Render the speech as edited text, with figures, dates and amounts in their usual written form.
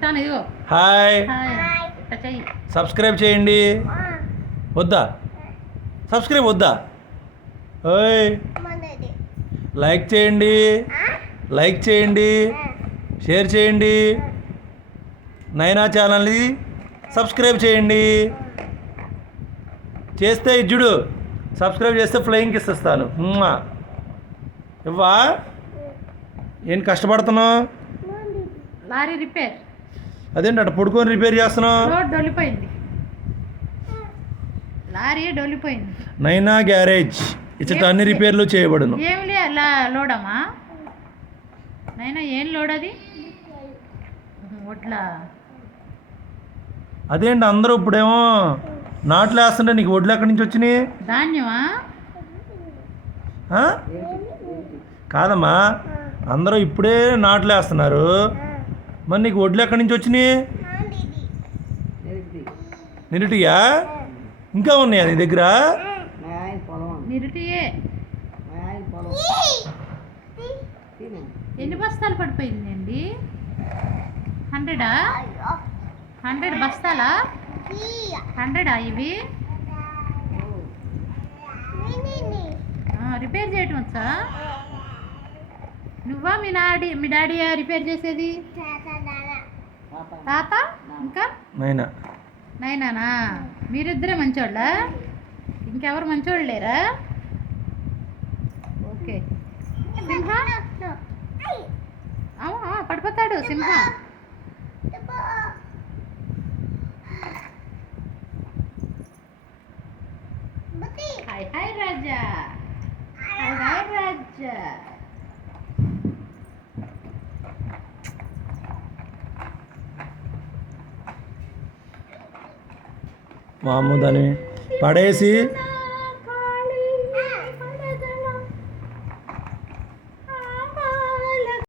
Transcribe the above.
చెప్తాను ఇదిగో. హాయ్, ఇట్ట చెయ్యి. సబ్స్క్రైబ్ చేయండి. వద్దా? సబ్స్క్రైబ్ వద్దా? ఓయ్, లైక్ చేయండి, లైక్ చేయండి, షేర్ చేయండి. నైనా ఛానల్ని సబ్స్క్రైబ్ చేయండి. చేస్తే ఇజ్జుడు సబ్స్క్రైబ్ చేస్తే ఫ్లయింగ్ కిస్ ఇస్తాను. ఇవ్వా? ఏం కష్టపడుతున్నావు? Lorry repair. అదేంటి అట్ట పడుకొని రిపేర్ చేస్తున్నావు? రోడ్ డొల్లిపోయింది, లారీ డొల్లిపోయింది. నైనా గ్యారేజ్ ఇచ్చట అన్ని రిపేర్లు చేయబడును. ఏమిలే అలా లోడమ్మా నైనా, ఏం లోడ్ అది? వడ్లా. అదేంటి అందరూ ఇప్పుడేమో నాట్లు వేస్తుంటే నీకు వడ్లు ఎక్కడి నుంచి వచ్చినాయి? ధాన్యమా? కాదమ్మా, అందరూ ఇప్పుడే నాట్లు వేస్తున్నారు, మరి నీకు వడ్లు ఎక్కడి నుంచి వచ్చినాయి? నిరుటియా? ఇంకా ఉన్నాయా నీ దగ్గర? నిరుటియే. ఎన్ని బస్తాలు పడిపోయిందండి? 100 బస్తాలా? 100 ఇవి? రిపేర్ చేయటం వచ్చా? నువ్వా మీ డాడీ రిపేర్ చేసేది? తాత ఇంకా నైనానా? మీరిద్దరే మంచోళ్ళా? ఇంకెవరు మంచోళ్ళు లేరా? ఓకే. సింహ పడిపోతాడు సింహ. హాయ్ హాయ్ రాజా, హాయ్ హాయ్ రాజా. మా అమ్మ దాన్ని పడేసి